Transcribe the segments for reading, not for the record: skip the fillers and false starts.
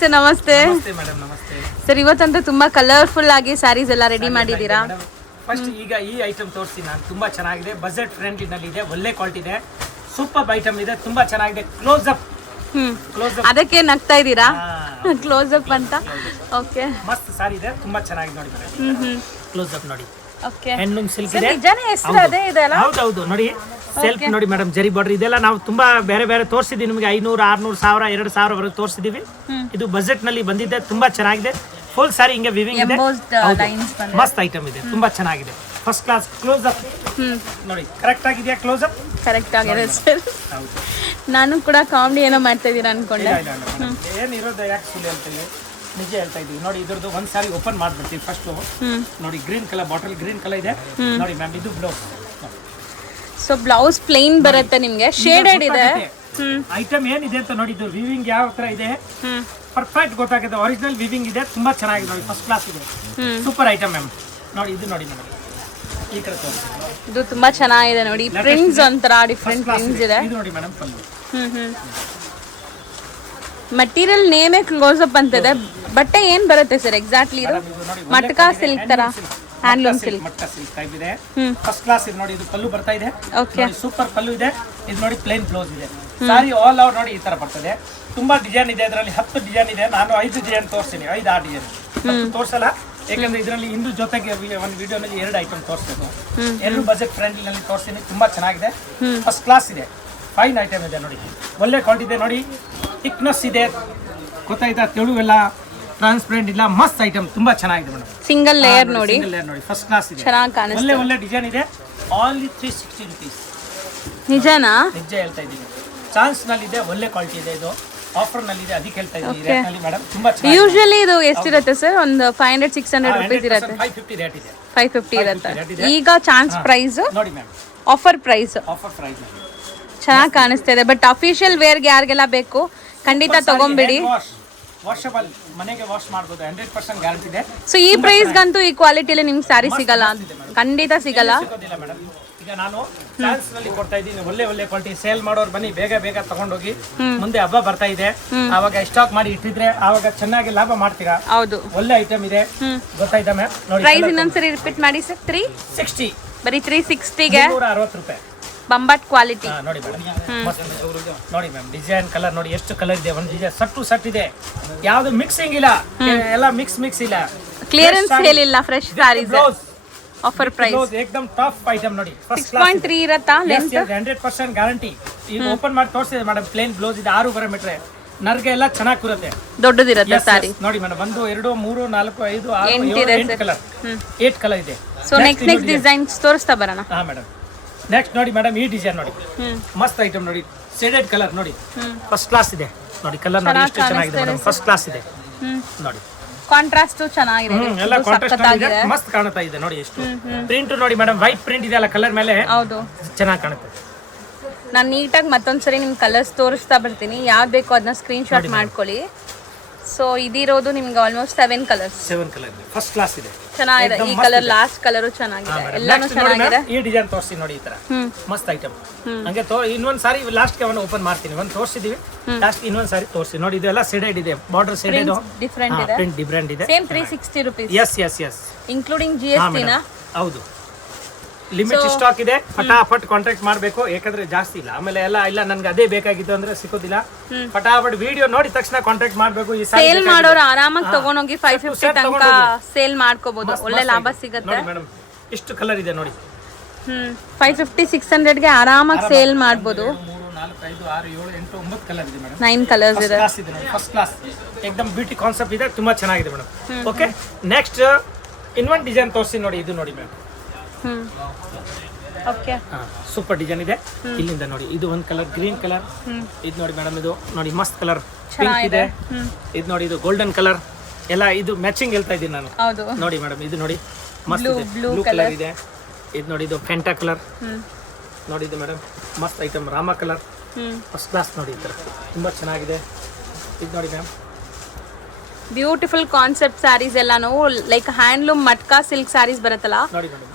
Sir ನಮಸ್ತೆ. ನಮಸ್ತೆ madam, ನಮಸ್ತೆ ಸರ್, ಇವತ್ತಂತೂ ತುಂಬಾ ಕಲರ್ಫುಲ್ ಆಗಿ ಸ್ಯಾರೀಸ್ ಎಲ್ಲ ರೆಡಿ ಮಾಡಿದ್ದೀರಾ. ಫಸ್ಟ್ ಈಗ ಈ ಐಟಮ್ ತೋರಿಸ್ತೀನಿ ನಾನು. ತುಂಬಾ ಚೆನ್ನಾಗಿದೆ, ಬಜೆಟ್ ಫ್ರೆಂಡ್ಲಿ ನಲ್ಲಿ ಇದೆ, ಒಳ್ಳೆ ಕ್ವಾಲಿಟಿ ಇದೆ, ಸೂಪರ್ ಐಟಮ್ ಇದೆ, ತುಂಬಾ ಚೆನ್ನಾಗಿದೆ. ಕ್ಲೋಸ್ ಅಪ್ ಅದಕ್ಕೆ ನಗ್ತಾ ಇದ್ದೀರಾ? ಕ್ಲೋಸ್ ಅಪ್ ಅಂತ. ಓಕೆ, ಮಸ್ತ್ ಸಾರಿ ಇದೆ, ತುಂಬಾ ಚೆನ್ನಾಗಿದೆ ನೋಡಿ ಮೇಡಮ್. ಕ್ಲೋಸ್ ಅಪ್ ನೋಡಿ, ಓಕೆ. ಹ್ಯಾಂಡ್ಲೂಮ್ ಸಿಲ್ಕ್ ಇದೆ. ನಿಜಾನೇ ಹೆಸರು ಅದೇ ಇದೆ ಅಲ್ಲ? ಹೌದೌದು ನೋಡಿ, ಸೆಲ್ಫ್ ನೋಡಿ ಮೇಡಮ್, ಜರಿ ಬಾರ್ಡರ್ ಇದೆಲ್ಲ ನಾವು ತುಂಬಾ ಬೇರೆ ಬೇರೆ ತೋರಿಸಿದೀವಿ ನಿಮಗೆ. 500, 600, 1000, 2000 ವರೆಗೆ ತೋರಿಸಿದೀವಿ. ಇದು ಬಜೆಟ್ ನಲ್ಲಿ ಬಂದಿದೆ, ತುಂಬಾ ಚೆನ್ನಾಗಿದೆ. ಫುಲ್ ಸಾರಿ ಹಿಂಗೆ ವಿವಿಂಗ್ ಇದೆ, ಮಸ್ತ್ ಐಟಮ್ ಇದೆ, ತುಂಬಾ ಚೆನ್ನಾಗಿದೆ, ಫಸ್ಟ್ ಕ್ಲಾಸ್. ಕ್ಲೋಸ್ ಅಪ್ ನೋಡಿ, ಕರೆಕ್ಟ್ ಆಗಿದೆಯಾ? ಕ್ಲೋಸ್ ಅಪ್ ಕರೆಕ್ಟ್ ಆಗಿದೆ ಸರ್. ನಾನು ಕೂಡ ಕಾಮಿಡಿ ಏನೋ ಮಾಡ್ತಾ ಇದ್ದೀರಾ ಅನ್ಕೊಂಡೆ. ಏನಿರೋದು ಯಾಕೆ ಸುಳ್ಳು ಹೇಳ್ತೀವಿ, ನಿಜ ಹೇಳ್ತಾ ಇದೀವಿ ನೋಡಿ. ಇದ್ರದ್ದು ಒಂದ್ ಸಾರಿ ಓಪನ್ ಮಾಡ್ಬಿಡ್ತೀವಿ ಫಸ್ಟ್. ನೋಡಿ, green colour bottle, green colour ಇದೆ ನೋಡಿ ಮ್ಯಾಮ್. ಇದು ಬ್ಲೌಸ್. ಸೊ ಬ್ಲೌಸ್ ಪ್ಲೇನ್ ಬರುತ್ತೆ ನಿಮ್ಗೆ, ಶೇಡೆಡ್ ಇದೆ. ಐಟಮ್ ಏನಿದೆ ಅಂತ ನೋಡಿ, ಇದು ವಿವಿಂಗ್ ಯಾವ ತರ ಇದೆ ಪರ್ಫೆಕ್ಟ್ ಗೊತ್ತಾಗುತ್ತೆ. ಒರಿಜಿನಲ್ ವಿವಿಂಗ್ ಇದೆ, ತುಂಬಾ ಚೆನ್ನಾಗಿದೆ ನೋಡಿ, ಫಸ್ಟ್ ಕ್ಲಾಸ್ ಇದೆ, ಸೂಪರ್ ಐಟಮ್ ಮ್ಯಾಮ್. ನೋಡಿ ಇದು ನೋಡಿ ಮೇಡಮ್, ಈ ಕಡೆ ತೋರಿಸಿ. ಇದು ತುಂಬಾ ಚೆನ್ನಾಗಿದೆ ನೋಡಿ, ಪ್ರಿಂಟ್ಸ್ ಒಂಥರ ಡಿಫ್ರೆಂಟ್ ಪ್ರಿಂಟ್ಸ್ ಇದೆ. ಇದು ನೋಡಿ ಮೇಡಮ್, ಪಲ್ಲು. ಮಟೀರಿಯಲ್ ನೇಮೇ ಕ್ಲೋಸ್ ಅಪ್ ಅಂತಿದೆ. ಬಟ್ಟೆ ಏನ್ ಬರುತ್ತೆ ಸರ್ ಎಕ್ಸಾಕ್ಟ್ಲಿ? ಇದು ಮಟ್ಕಾ ಸಿಲ್ಕ್ ತರ, ಹ್ಯಾಂಡ್ಲೂಮ್ ಸಿಲ್ಕ್, ಮಟ್ಕಾ ಸಿಲ್ಕ್ ಟೈಪ್ ಇದೆ, ಫಸ್ಟ್ ಕ್ಲಾಸ್ ಇದೆ ನೋಡಿ. ಇದು ಪಲ್ಲು ಬರ್ತಾ ಇದೆ, ಓಕೆ, ಸೂಪರ್ ಪಲ್ಲು ಇದೆ. ಇದು ನೋಡಿ ಪ್ಲೇನ್ ಬ್ಲೌಸ್ ಇದೆ. ಸಾರಿ ಆಲ್ ಓವರ್ ನೋಡಿ ಈ ತರ ಬರ್ತದೆ. ತುಂಬಾ ಡಿಸೈನ್ ಇದೆ, ಇದರಲ್ಲಿ 10 ಡಿಸೈನ್ ಇದೆ. ನಾನು 5 ಡಿಸೈನ್ ತೋರಿಸ್ತೀನಿ, 5-6 ಡಿಸೈನ್ ತೋರಿಸಲ್ಲ. ಯಾಕಂದ್ರೆ ಇದರಲ್ಲಿ ಇಂದು ಜೊತೆಗೆ ಒಂದು ವಿಡಿಯೋನಲ್ಲಿ 2 ಐಟಮ್ ತೋರಿಸ್ಬೇಕು. 2 ಬಜೆಟ್ ಫ್ರೆಂಡ್ಲಿ ನಲ್ಲಿ ತೋರಿಸ್ತೀನಿ, ತುಂಬಾ ಚೆನ್ನಾಗಿದೆ, ಫಸ್ಟ್ ಕ್ಲಾಸ್ ಇದೆ, ಫೈನ್ ಐಟಮ್ ಇದೆ ನೋಡಿ, ಒಳ್ಳೆ ಕ್ವಾಲಿಟಿ ಇದೆ ನೋಡಿ. ಥಿಕ್ನೆಸ್ ಇದೆ, ಗೊತ್ತಾಯ್ತಾ? ತೆಳುವೆಲ್ಲ ಟ್ರಾನ್ಸ್ಪರೆಂಟ್ ಇಲ್ಲ, ಮಸ್ತ್ ಐಟಮ್, ತುಂಬಾ ಚೆನ್ನಾಗಿದೆ ಮೇಡಮ್. ಸಿಂಗಲ್ ಲೇಯರ್ ನೋಡಿ, ಫಸ್ಟ್ ಕ್ಲಾಸ್ ಇದೆ, ಚೆನ್ನಾಗಿ ಕಾಣಿಸುತ್ತೆ. ಒಳ್ಳೆ ಡಿಸೈನ್ ಇದೆ. Only 360 rupees. ನಿಜನಾ? ನಿಜ ಹೇಳ್ತಾ ಇದ್ದೀನಿ, ಚಾನ್ಸ್ ನಲ್ಲಿ ಇದೆ, ಒಳ್ಳೆ ಕ್ವಾಲಿಟಿ ಇದೆ. ಇದು ಆಫರ್ ನಲ್ಲಿ ಇದೆ, ಅದಕ್ಕೆ ಹೇಳ್ತಾ ಇದ್ದೀನಿ ರೇಟ್ ನಲ್ಲಿ ಮೇಡಮ್. ತುಂಬಾ ಚೆನ್ನಾಗಿದೆ. ಯೂಶುವಲಿ ಇದು ಎಷ್ಟಿರುತ್ತೆ ಸರ್? ಒಂದು 500-600 ರೂಪೀಸ್ ಇರುತ್ತೆ. 550 ರೇಟ್ ಇದೆ. 550 ಇರುತ್ತೆ. ಈಗ ಚಾನ್ಸ್ ಪ್ರೈಸ್ ನೋಡಿ ma'am, offer price. Offer price ಚೆನ್ನಾಗಿ ಕಾಣಿಸ್ತಾ ಇದೆ. ಬಟ್ ಅಫಿಷಿಯಲ್ ವೇರ್ಗೆ ಯಾರಿಗೆಲ್ಲ ಬೇಕು ಖಂಡಿತ ತಗೊಂಬಿಡಿ. ವಾಷಬಲ್, ಮನೆಗೆ ವಾಶ್ ಮಾಡಬಹುದು, 100% ಗ್ಯಾರಂಟಿ ಇದೆ. ಸೊ ಈ ಪ್ರೈಸ್ಗಂತೂ ಈ ಕ್ವಾಲಿಟಿಲಿ ನಿಮ್ಗೆ ಸ್ಯಾರಿ ಸಿಗಲ್ಲ, ಖಂಡಿತ ಸಿಗಲ್ಲ. ಸಿಗೋದಿಲ್ಲ ಮೇಡಮ್. ಈಗ ನಾನು ಚಾನ್ಸ್ ನಲ್ಲಿ ಕೊಡ್ತಾ ಇದ್ದೀನಿ, ಒಳ್ಳೆ ಕ್ವಾಲಿಟಿ. ಸೇಲ್ ಮಾಡೋರು ಬನ್ನಿ, ಬೇಗ ತಗೊಂಡೋಗಿ. ಮುಂದೆ ಹಬ್ಬ ಬರ್ತಾ ಇದೆ, ಆವಾಗ ಸ್ಟಾಕ್ ಮಾಡಿ ಇಟ್ಟಿದ್ರೆ ಆವಾಗ ಚೆನ್ನಾಗಿ ಲಾಭ ಮಾಡ್ತೀರಾ. ಹೌದು, ಒಳ್ಳೆ ಐಟಮ್ ಇದೆ, ಗೊತ್ತಾಯ್ತಾ ಮ್ಯಾಮ್? ನೋಡಿ, ಪ್ರೈಸ್ ಇನ್ನೊಂದ್ಸರಿ ರಿಪೀಟ್ ಮಾಡಿ ಸರ್. 360, ಬರೀ 360ಗೆ 360 ರೂಪಾಯಿ. ಬಂಬಟ್ ಕ್ವಾಲಿಟಿ ನೋಡಿ ಮೇಡಮ್, ನೋಡಿ ಮ್ಯಾಮ್, ಡಿಸೈನ್ ಕಲರ್ ನೋಡಿ, ಎಷ್ಟು ಕಲರ್ ಇದೆ. ಒಂದು ಡಿಸೈನ್ ಸಟ್ ಇದೆ, ಯಾವ್ದು ಮಿಕ್ಸಿಂಗ್ ಇಲ್ಲ, ಎಲ್ಲ ಮಿಕ್ಸ್ ಇಲ್ಲ. ಕ್ಲಿಯರೆನ್ಸ್ ಸೇಲ್ ಇಲ್ಲ, ಫ್ರೆಶ್ ಸ್ಯಾರೀಸ್. ಆಫರ್ ಪ್ರೈಸ್ ಏಕದಮ್ ಟಾಪ್ ಐಟಮ್ ನೋಡಿ, 6.3 ಇರತ್ತಾ ಲೆಂತ್? 100% ಗ್ಯಾರಂಟಿ. ಈಗ ಓಪನ್ ಮಾಡಿ ತೋರಿಸಿದೆ ಮೇಡಮ್, ಪ್ಲೇನ್ ಬ್ಲೌಸ್ ಇದೆ, 6 ಮೀಟರ್. ನರ್ಗೆ ಎಲ್ಲ ಚೆನ್ನಾಗಿ ಕೂರುತ್ತೆ, ದೊಡ್ಡದಿರುತ್ತೆ ಸಾರಿ. ನೋಡಿ ಮೇಡಮ್, 1, 2, 3, 4, 5, 6, 7, 8 ಕಲರ್, 8 ಕಲರ್ ಇದೆ. ಸೊ ನೆಕ್ಸ್ಟ್ ಡಿಸೈನ್ಸ್ ತೋರಿಸ್ತಾ ಬರೋಣ. ಹಾ ಮೇಡಮ್, ನೆಕ್ಸ್ಟ್ ನೋಡಿ ಮೇಡಮ್, ಈ ಡಿಸೈನ್ ನೋಡಿ, ಮಸ್ತ್ ಐಟಮ್ ನೋಡಿ, ಶೇಡೆಡ್ ಕಲರ್ ನೋಡಿ, ಫಸ್ಟ್ ಕ್ಲಾಸ್ ಇದೆ ನೋಡಿ. ಕಲರ್ ನೋಡಿ ಎಷ್ಟು ಚೆನ್ನಾಗಿದೆ ಮೇಡಮ್, ಫಸ್ಟ್ ಕ್ಲಾಸ್ ಇದೆ ನೋಡಿ. ಕಾಂಟ್ರಾಸ್ಟ್ ಚೆನ್ನಾಗಿದೆ, ಎಲ್ಲ ಕಾಂಟ್ರಾಸ್ಟ್ ಆಗಿದೆ, ಮಸ್ತ್ ಕಾಣ್ತಾ ಇದೆ ನೋಡಿ. ಎಷ್ಟು ಪ್ರಿಂಟ್ ನೋಡಿ ಮೇಡಮ್, ವೈಟ್ ಪ್ರಿಂಟ್ ಇದೆ ಅಲ್ಲ ಕಲರ್ ಮೇಲೆ, ಹೌದು, ಚೆನ್ನಾಗಿ ಕಾಣುತ್ತೆ. ನಾನು ನೀಟಾಗಿ ಮತ್ತೊಂದ್ಸರಿ ನಿಮ್ ಕಲರ್ಸ್ ತೋರಿಸ್ತಾ ಬರ್ತೀನಿ, ಯಾವ್ದು ಬೇಕೋ ಅದನ್ನ ಸ್ಕ್ರೀನ್ ಶಾಟ್ ಮಾಡ್ಕೊಳ್ಳಿ. ಸೊ ಇದಿರೋದು ನಿಮ್ಗೆ almost 7 colours. 7 colour first class ಇದೆ, ಚೆನ್ನಾಗಿದೆ. ಈ ಕಲರ್ ಲಾಸ್ಟ್ ಕಲರ್ ಚೆನ್ನಾಗಿದೆ, ಎಲ್ಲಾನು ಚೆನ್ನಾಗಿದೆ. ಈ ಡಿಸೈನ್ ತೋರಿಸಿ ನೋಡಿ, ಈ ತರ ಮಸ್ತ್ ಐಟಮ್. ಹಂಗೆ ಇನ್ನೊಂದ್ ಸಾರಿ ಲಾಸ್ಟ್ ಗೆ ಓಪನ್ ಮಾಡ್ತೀನಿ. ಒಂದು ತೋರಿಸಿದೀವಿ, ಲಾಸ್ಟ್ ಇನ್ನೊಂದ್ ಸಾರಿ ತೋರಿಸಿ ನೋಡಿ. ಇದೆಲ್ಲ ಶೇಡೆಡ್ ಇದೆ, ಬಾರ್ಡರ್ ಶೇಡೆಡ್ ಡಿಫರೆಂಟ್ ಇದೆ, ಪ್ರಿಂಟ್ ಡಿಫರೆಂಟ್ ಇದೆ. Same 360 rupees. Yes including GST ನಾ? ಹೌದು, ಲಿಮಿಟ್ ಸ್ಟಾಕ್ ಇದೆ, ಫಟಾಫಟ್ ಕಾಂಟ್ಯಾಕ್ಟ್ ಮಾಡಬೇಕು, ಯಾಕಂದ್ರೆ ಜಾಸ್ತಿ ಇಲ್ಲ. ಆಮೇಲೆ ಇಲ್ಲ ನನ್ಗೆ ಅದೇ ಬೇಕಾಗಿತ್ತು ಅಂದ್ರೆ ಸಿಗೋದಿಲ್ಲ. ಫಟಾಫಟ್ ವಿಡಿಯೋ ನೋಡಿ ತಕ್ಷಣ ಕಾಂಟ್ಯಾಕ್ಟ್ ಮಾಡಬೇಕು. ಈ ಸೇಲ್ ಮಾಡೋರು ಆರಾಮಾಗಿ ತಗೊಂಡೋಗಿ 550 ತನಕ ಸೇಲ್ ಮಾಡ್ಕೋಬಹುದು, ಒಳ್ಳೆ ಲಾಭ ಸಿಗುತ್ತೆ. ಮೇಡಮ್, ಇಷ್ಟು ಕಲರ್ ಇದೆ ನೋಡಿ, 550-600 ಗೆ ಆರಾಮಾಗಿ ಸೇಲ್ ಮಾಡಬಹುದು. 3, 4, 5, 6, 7, 8, 9 ಕಲರ್ ಇದೆ ಮೇಡಮ್. 9 ಕಲರ್ಸ್ ಇದೆ, ಫಸ್ಟ್ ಕ್ಲಾಸ್, ಏಕದಮ್ ಬ್ಯೂಟಿ ಕಾನ್ಸೆಪ್ಟ್ ಇದೆ, ತುಂಬಾ ಚೆನ್ನಾಗಿದೆ ಮೇಡಮ್. ಓಕೆ, ನೆಕ್ಸ್ಟ್ ಇನ್ನೊಂದು ಡಿಸೈನ್ ತೋರಿಸಿ ನೋಡಿ. ಇದು ನೋಡಿ ಮೇಡಮ್, ಓಕೆ, ಸೂಪರ್ ಡಿಸೈನ್ ಇದೆ. ಇಲ್ಲಿಂದ ನೋಡಿ, ಇದು ಒಂದು ಕಲರ್ ಗ್ರೀನ್ ಕಲರ್. ಇದು ನೋಡಿ ಮೇಡಮ್, ಇದು ನೋಡಿ ಮಸ್ತ್ ಕಲರ್, ಪಿಂಕ್ ಇದೆ. ಇದು ನೋಡಿ, ಇದು ಗೋಲ್ಡನ್ ಕಲರ್, ಎಲ್ಲ ಇದು ಮ್ಯಾಚಿಂಗ್ ಹೇಳ್ತಾ ಇದ್ದೀನಿ ನಾನು. ಹೌದು, ನೋಡಿ ಮೇಡಮ್, ಇದು ನೋಡಿ ಮಸ್ತ್ ಇದೆ, ಬ್ಲೂ ಕಲರ್ ಇದೆ. ಇದು ನೋಡಿ, ಇದು ಫೆಂಟಾ ಕಲರ್ ನೋಡಿ. ಇದು ಮೇಡಮ್ ಮಸ್ತ್ item, Rama colour, first class ನೋಡಿ, ಈ ಥರ ತುಂಬ ಚೆನ್ನಾಗಿದೆ. ಇದು ನೋಡಿ ಮ್ಯಾಮ್, ಬ್ಯೂಟಿಫುಲ್ ಕಾನ್ಸೆಪ್ಟ್ ಸ್ಯಾರೀಸ್ ಎಲ್ಲಾನು ಲೈಕ್ ಹ್ಯಾಂಡ್ಲೂಮ್ ಮಟ್ಕಾ ಸಿಲ್ಕ್ ಸ್ಯಾರೀಸ್ ಬರುತ್ತಲ್ಲ,